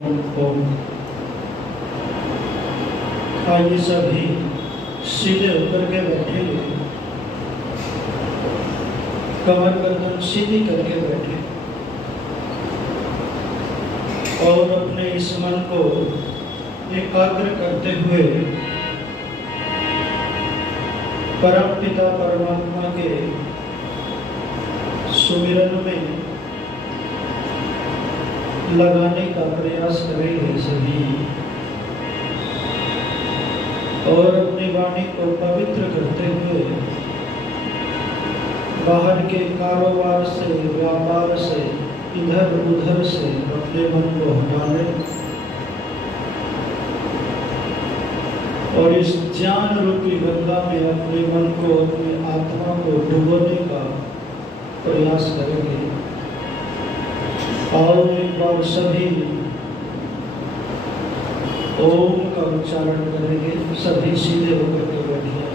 आइए सभी सीधे होकर के बैठे, कमर गर्दन सीधी करके बैठे और अपने इस मन को एकाग्र करते हुए परम पिता परमात्मा के सुमिरन में लगाने का प्रयास करेंगे सभी और अपनी वाणी को पवित्र करते हुए बाहर के कारोबार से, व्यापार से, इधर उधर से अपने मन को हटा लें और इस ज्ञान रूपी गंगा में अपने मन को, अपनी आत्मा को डुबोने का प्रयास करेंगे। आओ एक बार सभी ओम का उच्चारण करेंगे, सभी सीधे होकर के बैठ जाएंगे।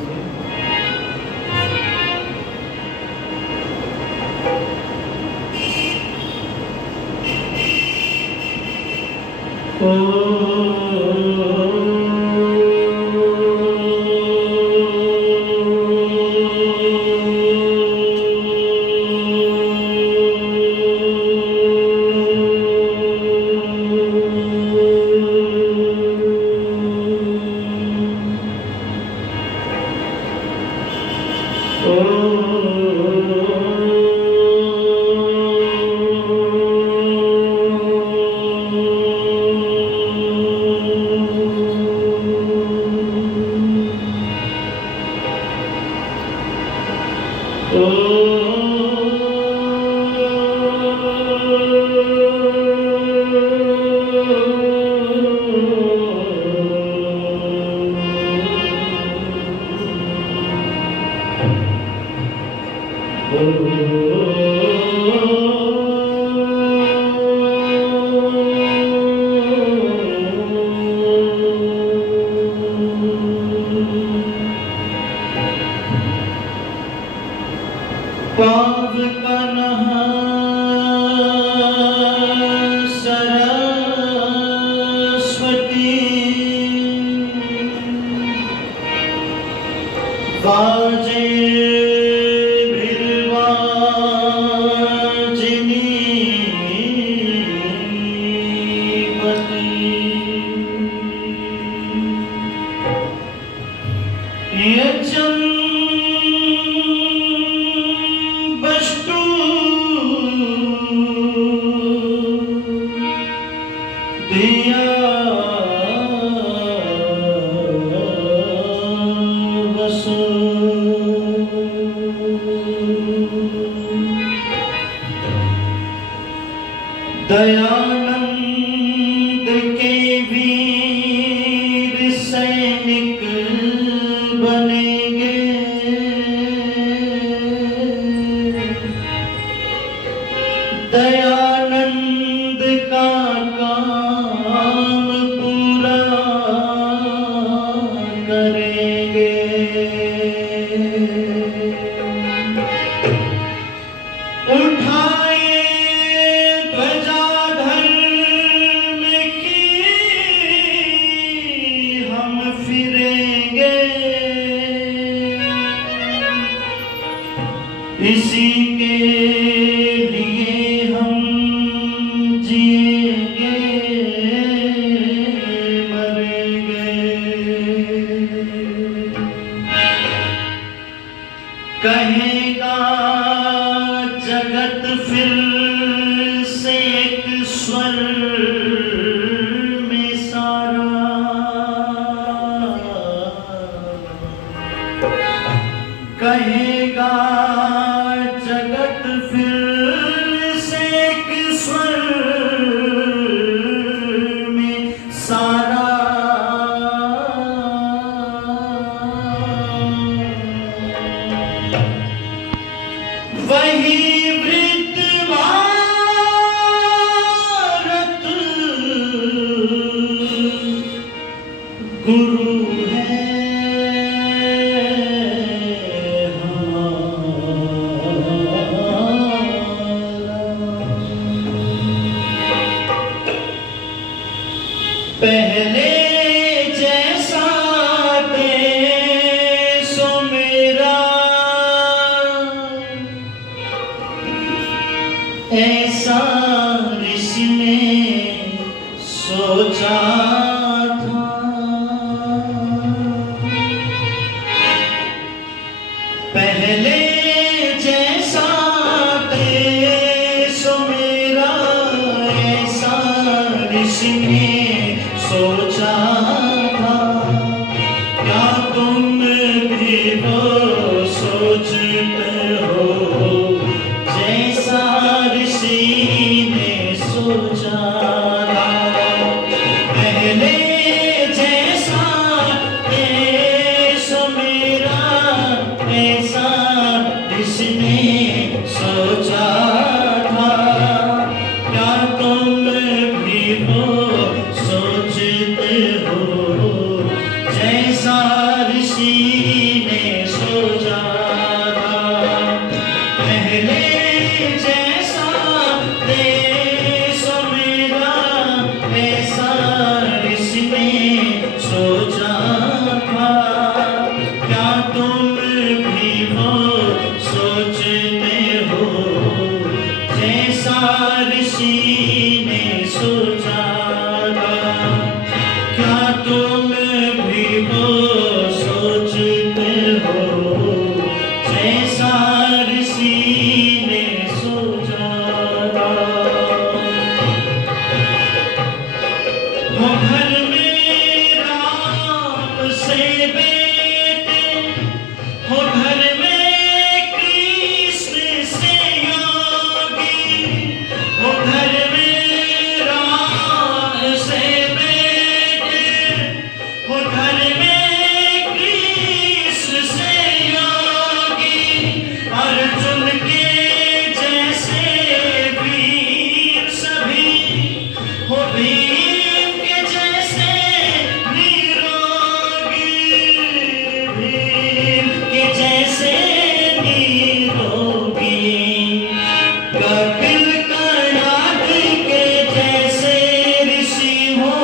दयानंद के वीर सैनिक बनेंगे, दयानंद का काम पहले जैसा सो मेरा ऐसा ऋषि ने सोचा था। पहले जैसा सो मेरा ऐसा ऋषि ने सोचा था। क्या तुम भी वो सोचते हो जैसा ऋषि ने सोचा था। पहले जैसा सो मेरा ऐसा ऋषि ने सोचा था। क्या तुम भी वो सोचते हो जैसा ऋषि ने सोचा था। पहले जैसा सो मेरा ऐसा ऋषि ने सोचा था। क्या तुम भी वो सोचते हो जैसा ऋषि ने सोचा था। क्या तुम भी वो सोचते हो जैसा ऋषि ने सोचा था। वो घर में राम से बेटे, वो घर में कृष्ण से योगी, वो घर में राम से बेटे, वो घर में कृष्ण से योगी। अर्जुन के जैसे वीर सभी, वो भीम के जैसे निरोगी, भीम के जैसे निरोगी। कपिल कणाद के जैसे ऋषि हो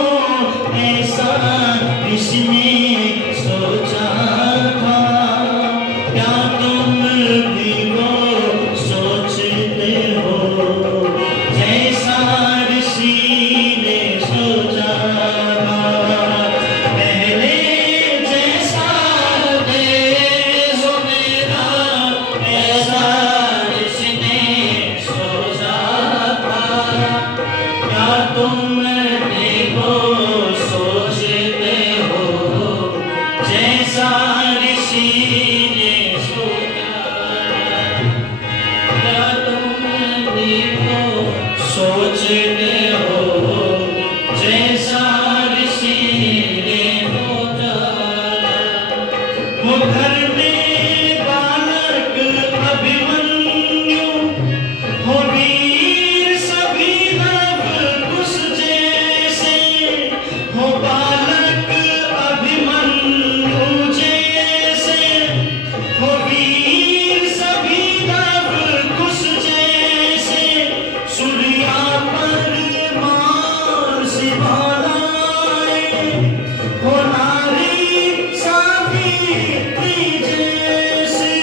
ऐसा ऋषि ने सोचा था। क्या तुम भी वो सोचते हो जैसा ऋषि ने सोचा था। पहले जैसा सो मेरा ऐसा ऋषि ने सोचा था। क्या तुम भी वो सोचते हो जैसा ऋषि ने सोचा था। क्या तुम भी वो सोचते हो जैसा ऋषि ने सोचा था। वो घर में बालक अभिमन्यु, हो वीर सभी नव कुश जैसे, हो बालक अभिमन्यु जैसे, हो वीर सभी नव कुश जैसे। सूर्या पर मार्सी बालाए, हो नारी सावित्री जैसे,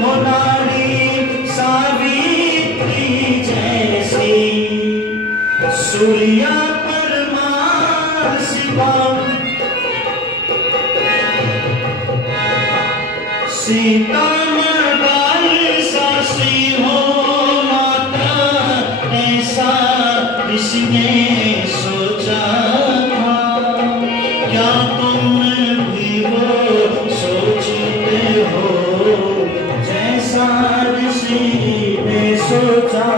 हो नारी सावित्री जैसी। सूर्या पर मार्सी सीता मर्दाल सासी हो माता ऐसा ऋषि ने सोचा था। क्या तुम भी वो सोचते हो जैसा ऋषि ने सोचा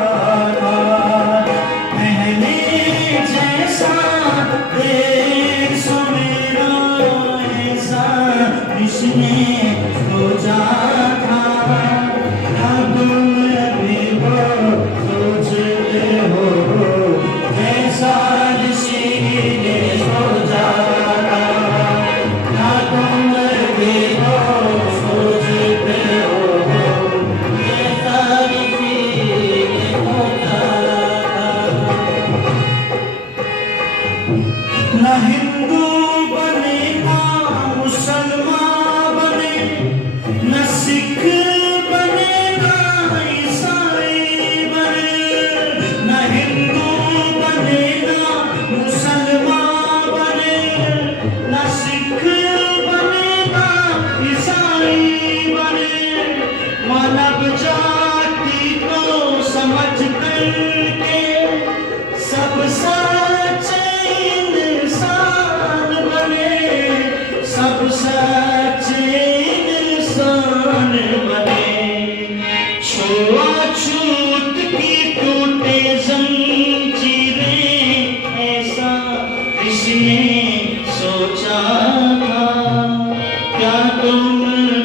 था। पहले जैसा सो मेरा ऐसा ऋषि ने सोचा था। न हिंदू बने ना मुसलमान बने, न सिख बने ना ईसाई बने, न हिंदू बने ना मुसलमान बने, न सिख बने ना ईसाई बने, मानव जाति को समझ करके सब सच्चे इंसान बने, सब सच्चे इंसान बने। छुआछूत की टूटे जंजीरें, ऐसा किसने सोचा था, क्या तुम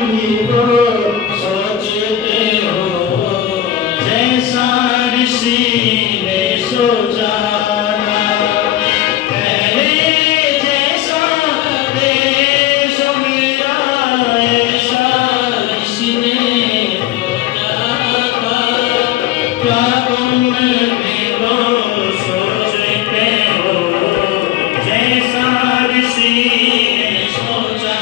भी वो सोचते हो जैसा ऋषि ने सोचा था। पहले जैसा देश मेरा, ऐसा ऋषि ने सोचा था, क्या तुम भी वो सोचते हो जैसा ऋषि ने सोचा,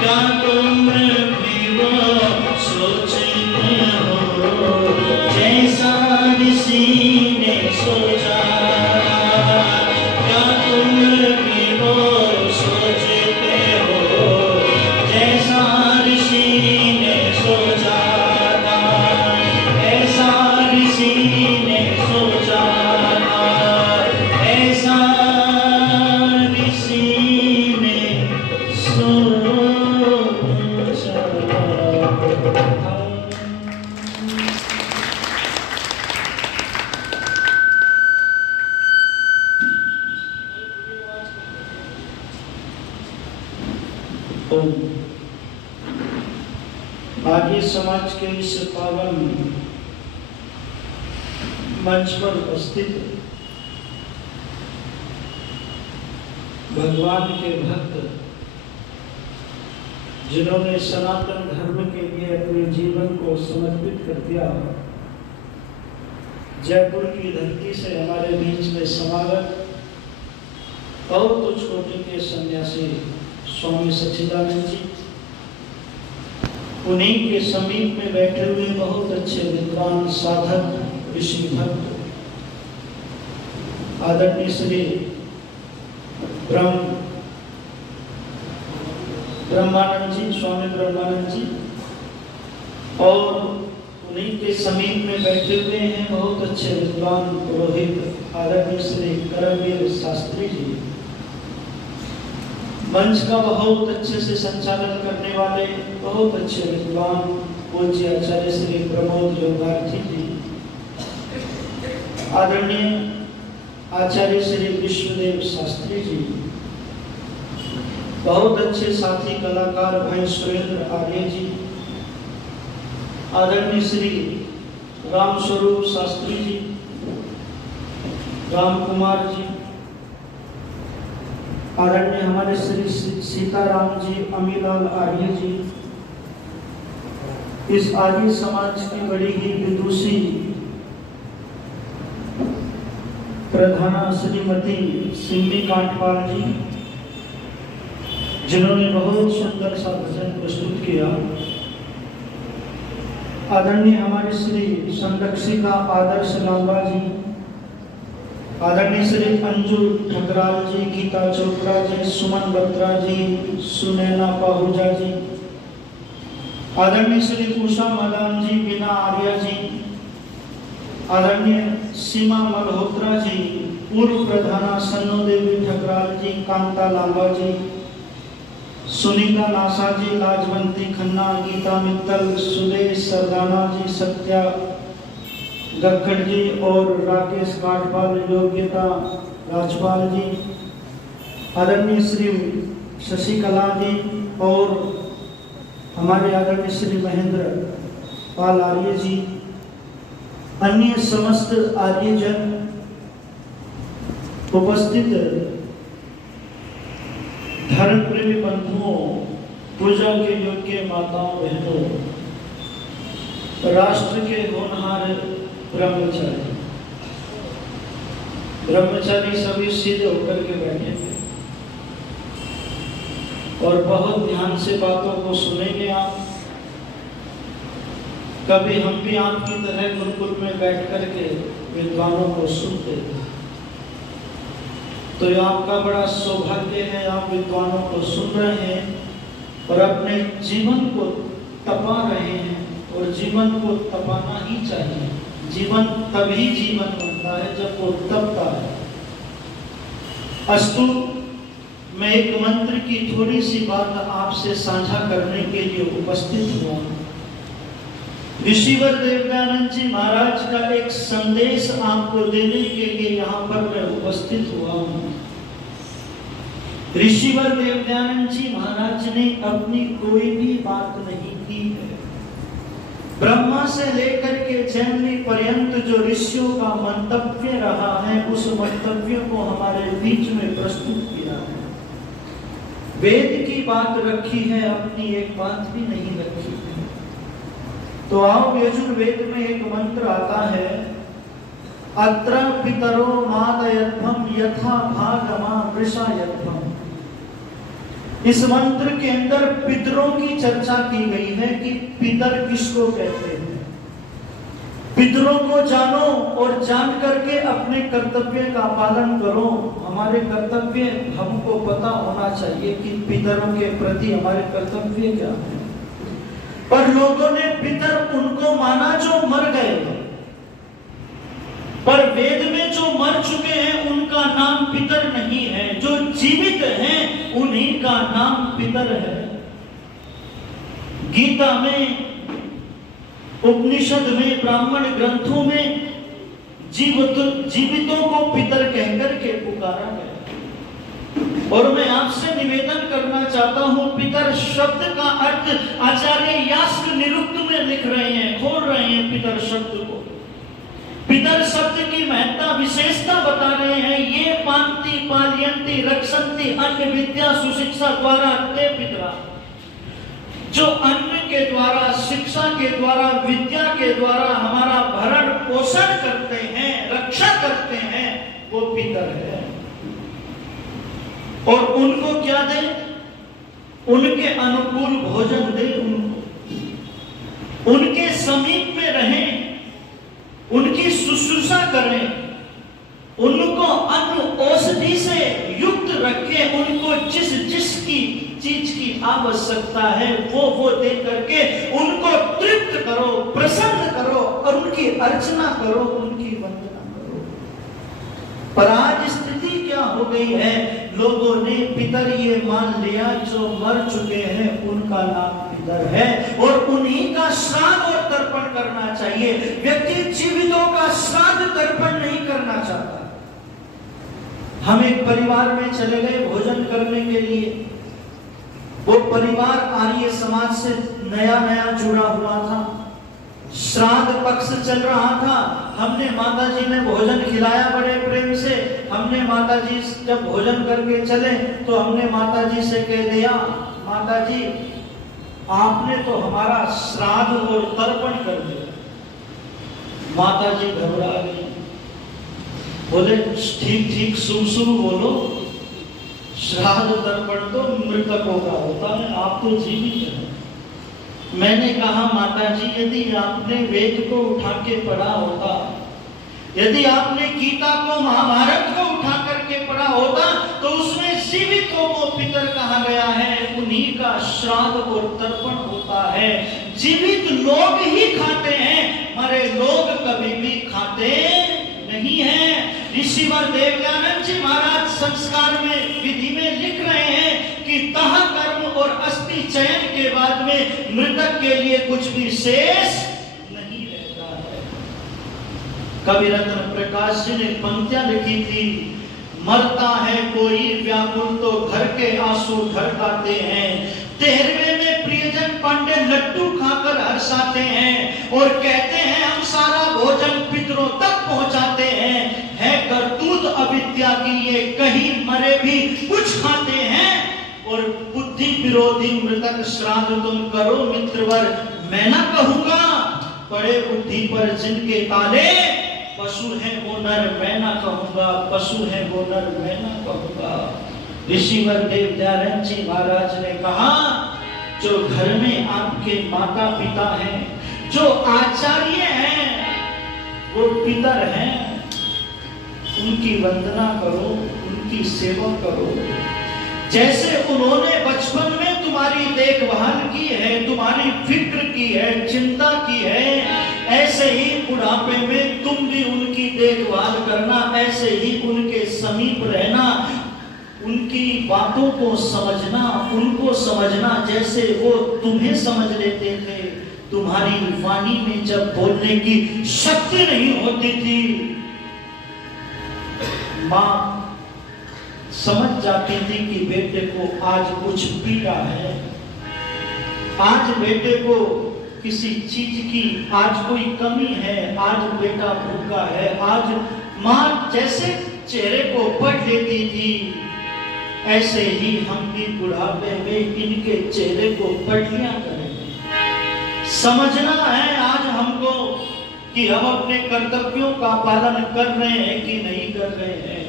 क्या तुम भी वो सोचते हो जैसा ऋषि ने सोचा, क्या तुम भी वो सोचते हो जैसा ऋषि ने सोचा था, ऐसा ऋषि ने सोचा था, ऐसा ऋषि ने सोचा था। आर्य समाज के इस पावन मंच पर उपस्थित भगवान के भक्त, जिन्होंने सनातन धर्म के लिए अपने जीवन को समर्पित कर दिया, जयपुर की धरती से हमारे बीच में समागत और कुछ कोटि के सन्यासी स्वामी सच्चिदानंद जी, उन्हीं के समीप में बैठे हुए बहुत अच्छे विद्वान साधक ऋषि भक्त आदरणीय श्री ब्रह्मानंद जी, स्वामी ब्रह्मानंद जी, और उन्हीं के समीप में बैठे हुए हैं बहुत अच्छे विद्वान पुरोहित आदरणीय श्री करमवीर शास्त्री जी, मंच का बहुत अच्छे से संचालन करने वाले बहुत अच्छे विद्वान पूज्य आचार्य श्री प्रमोद योगार्थी जी, आदरणीय आचार्य श्री विश्वदेव शास्त्री जी, बहुत अच्छे साथी कलाकार भाई सुरेंद्र आर्य जी, आदरणीय श्री रामस्वरूप शास्त्री जी, राम कुमार जी, आदरणीय हमारे श्री सीताराम जी, अमीलाल आर्य जी, इस आर्य समाज की बड़ी ही विदुषी प्रधाना श्रीमती सिम्मी कांटपाल जी, जिन्होंने बहुत सुंदर सा भजन प्रस्तुत किया, आदरणीय हमारे श्री संरक्षिका आदर्श लांबा जी, आदरणीय श्री अंजू ठकराल जी, गीता चोपड़ा जी, सुमन बत्रा जी, सुनैना पाहुजा जी, आदरणीय श्री उषा मदान जी, बीना आर्या जी, आदरणीय सीमा मल्होत्रा जी, पूर्व प्रधाना सन्नो देवी ठकराल जी, कांता लांबा जी, सुनीता नासा जी, लाजवंती खन्ना, गीता मित्तल, सुदेश सरदाना जी, सत्या गक्खड़ जी और राकेश काटपाल, योग्यता राजपाल जी, आदरणीय श्री शशिकला जी और हमारे आदरणीय श्री महेंद्र पाल आर्य जी, अन्य समस्त आर्यजन, उपस्थित धर्म प्रेमी बंधुओं, पूजा के योग्य माताओं बहनों, राष्ट्र के होनहार ब्रह्मचारी, ब्रह्मचारी सभी सीधे होकर के बैठे थे और बहुत ध्यान से बातों को सुनेंगे आप। कभी हम भी आपकी तरह गुरुकुल में बैठ करके विद्वानों को सुनते थे, तो ये आपका बड़ा सौभाग्य है, आप विद्वानों को सुन रहे हैं और अपने जीवन को तपा रहे हैं। और जीवन को तपाना ही चाहिए। जीवन तभी जीवन बनता है जब वो तपता है। अस्तु, मैं एक मंत्र की थोड़ी सी बात आपसे साझा करने के लिए उपस्थित हुआ। ऋषिवर देवदानंद जी महाराज का एक संदेश आपको देने के लिए यहाँ पर मैं उपस्थित हुआ हूँ। ऋषिवर देवदानंद जी महाराज ने अपनी कोई भी बात नहीं की है। ब्रह्मा से लेकर के जैमिनी पर्यंत जो ऋषियों का मंतव्य रहा है, उस मंतव्य को हमारे बीच में प्रस्तुत किया है। वेद की बात रखी है, अपनी एक बात भी नहीं रखी है। तो आओ, यजुर्वेद में एक मंत्र आता है, अत्र पितरो मादयध्वम यथा भागमा वृषायध्वम। इस मंत्र के अंदर पितरों की चर्चा की गई है कि पितर किसको कहते हैं। पितरों को जानो और जान करके अपने कर्तव्य का पालन करो। हमारे कर्तव्य हमको पता होना चाहिए कि पितरों के प्रति हमारे कर्तव्य क्या है। पर लोगों ने पितर उनको माना जो मर गए, पर वेद में जो मर चुके हैं उनका नाम पितर नहीं है। जो जीवित हैं उन्हीं का नाम पितर है। गीता में, उपनिषद में, ब्राह्मण ग्रंथों में जीवितों को पितर कहकर के पुकारा गया। और मैं आपसे निवेदन करना चाहता हूं, पितर शब्द का अर्थ आचार्य यास्क निरुक्त में लिख रहे हैं, खोल रहे हैं पितर शब्द को। पितर शब्द की महत्ता, विशेषता बता रहे हैं। ये पांति पालयंती रक्षन्ति अन्य विद्या सुशिक्षा द्वारा ते पितरा। जो अन्न के द्वारा, शिक्षा के द्वारा, विद्या के द्वारा हमारा भरण पोषण करते हैं, रक्षा करते हैं, वो पितर है। और उनको क्या दे? उनके अनुकूल भोजन दे, उनके समीप में रहें, उनकी शुश्रूषा करें, उनको अन्न औषधि से युक्त रखें, उनको जिस जिसकी चीज की आवश्यकता है वो दे करके उनको तृप्त करो, प्रसन्न करो और उनकी अर्चना करो, उनकी वंदना करो। पर आज स्थिति क्या हो गई है? लोगों ने पितर ये मान लिया जो मर चुके हैं उनका नाम पितर है और उन्हीं का श्राद्ध और तर्पण करना चाहिए। व्यक्ति जीवितों का श्राद्ध तर्पण नहीं करना चाहता। हम एक परिवार में चले गए भोजन करने के लिए। वो परिवार आर्य समाज से नया नया जुड़ा हुआ था। श्राद्ध पक्ष चल रहा था। हमने माता जी ने भोजन खिलाया बड़े प्रेम से। हमने माता जी जब भोजन करके चले तो हमने माता जी से कह दिया, माता जी आपने तो हमारा श्राद्ध और तर्पण कर दिया। माता जी घबरा गई, बोले ठीक ठीक शुभ बोलो, श्राद्ध तर्पण तो मृतकों का होता है, आप तो जीवित हैं। मैंने कहा माता जी यदि आपने वेद को उठा के पढ़ा होता, यदि आपने गीता को, महाभारत को उठा करके पढ़ा होता तो उसमें जीवितों को पितर कहा गया है, उन्हीं का श्राद्ध और तर्पण होता है। जीवित लोग ही खाते हैं, मरे लोग कभी भी खाते नहीं हैं। ऋषिवर देवदानंद जी महाराज संस्कार में, विधि में लिख रहे हैं कि तह कर्म और अस्थि चयन के बाद में मृतक के लिए कुछ भी शेष नहीं रहता है। कवि रत्न प्रकाश जी ने पंक्तियां लिखी थी, मरता है कोई व्याकुल तो घर के आंसू ढरकाते हैं, 13वें में प्रियजन पांडे लड्डू खाकर हर्षाते हैं और कहते हैं हम सारा भोजन पितरों तक पहुंचाते हैं। है करतूत अविद्या की ये, कहीं मरे भी कुछ खाते हैं। और बुद्धि विरोधी मृतक श्राद्ध तुम करो मित्रवर, मैं ना कहूंगा, पड़े बुद्धि पर जिनके ताले पशु है वो नर मैं ना कहूंगा, पशु है वो नर मैं ना कहूंगा। ऋषिवर देव दयानंद जी महाराज ने कहा, जो घर में आपके माता पिता हैं, जो आचार्य हैं, वो पितर हैं, उनकी वंदना करो, उनकी सेवा करो। जैसे उन्होंने बचपन में तुम्हारी देखभाल की है, तुम्हारी फिक्र की है, चिंता की है, ऐसे ही बुढ़ापे में तुम भी उनकी देखभाल करना, ऐसे ही उनके समीप रहना, उनकी बातों को समझना, उनको समझना जैसे वो तुम्हें समझ लेते थे। तुम्हारी वाणी में जब बोलने की शक्ति नहीं होती थी, मां समझ जाती थी कि बेटे को आज कुछ पीड़ा है, आज बेटे को किसी चीज की आज कोई कमी है, आज बेटा भूखा है। आज मां जैसे चेहरे को पढ़ लेती थी, ऐसे ही हम भी बुढ़ापे में इनके चेहरे को पढ़ लिया करें। समझना है आज हमको कि हम अपने कर्तव्यों का पालन कर रहे हैं कि नहीं कर रहे हैं,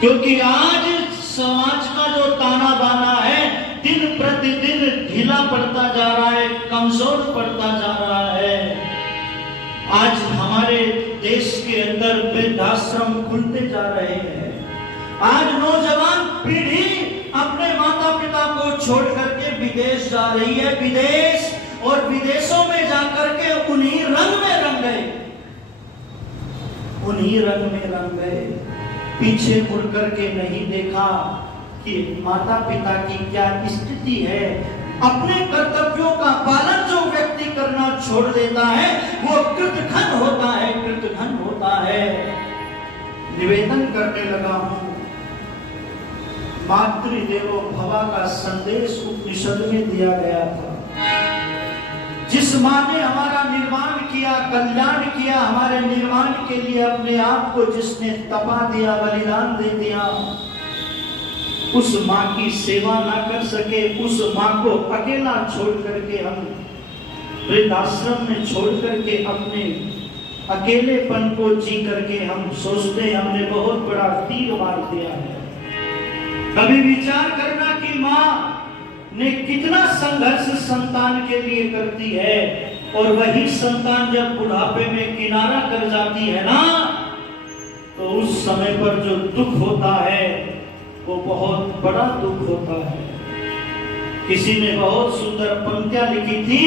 क्योंकि आज समाज का जो ताना बाना है दिन प्रतिदिन ढीला पड़ता जा रहा है, कमजोर पड़ता जा रहा है। आज हमारे देश के अंदर वृद्धाश्रम खुलते जा रहे हैं। आज नौजवान पीढ़ी अपने माता पिता को छोड़ करके विदेश जा रही है, विदेश और विदेशों में जाकर के उन्हीं रंग में रंग गए, उन्हीं रंग में रंग गए। पीछे मुड़ करके नहीं देखा कि माता पिता की क्या स्थिति है। अपने कर्तव्यों का पालन जो व्यक्ति करना छोड़ देता है वो कृतघ्न होता है, कृतघ्न होता है। निवेदन करने लगा हूं, मातृदेवो भव का संदेश उपनिषद में दिया गया था। जिस मां ने हमारा निर्माण किया, कल्याण किया, हमारे निर्माण के लिए अपने आप को जिसने तपा दिया, बलिदान दे दिया, उस मां की सेवा ना कर सके, उस मां को अकेला छोड़ करके हम वृद्धाश्रम में छोड़ करके अपने अकेलेपन को जी करके हम सोचते हैं हमने बहुत बड़ा तीर मार दिया है। कभी विचार करना कि मां ने कितना संघर्ष संतान के लिए करती है, और वही संतान जब बुढ़ापे में किनारा कर जाती है ना, तो उस समय पर जो दुख होता है वो बहुत बड़ा दुख होता है। किसी ने बहुत सुंदर पंक्तियां लिखी थी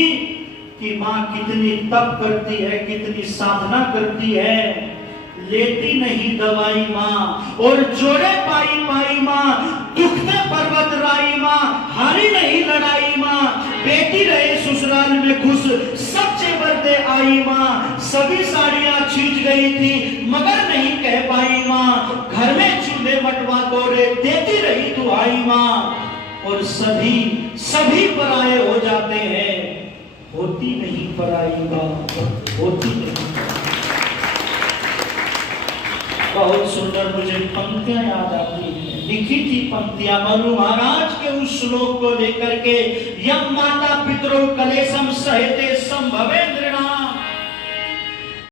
कि मां कितनी तप करती है, कितनी साधना करती है, लेती नहीं दवाई मां और जोड़े पाई पाई मां, दुखते पर्वत राई मां, हारी नहीं लड़ाई मां, बेटी रहे ससुराल में खुश, सब जेवर दे आई मां, सभी साड़ियां छींच गई थी मगर नहीं कह पाई मां, घर में चूल्हे मटवा तोड़े देती रही दुआई मां, और सभी पराये हो जाते हैं, होती नहीं पराई मां, होती नहीं। बहुत सुंदर मुझे पंक्तियां याद आती हैं, लिखी थी पंक्तियां मनु महाराज के उस श्लोक को लेकर के, यम माता पितरो कलेशम सहते संभवेंद्र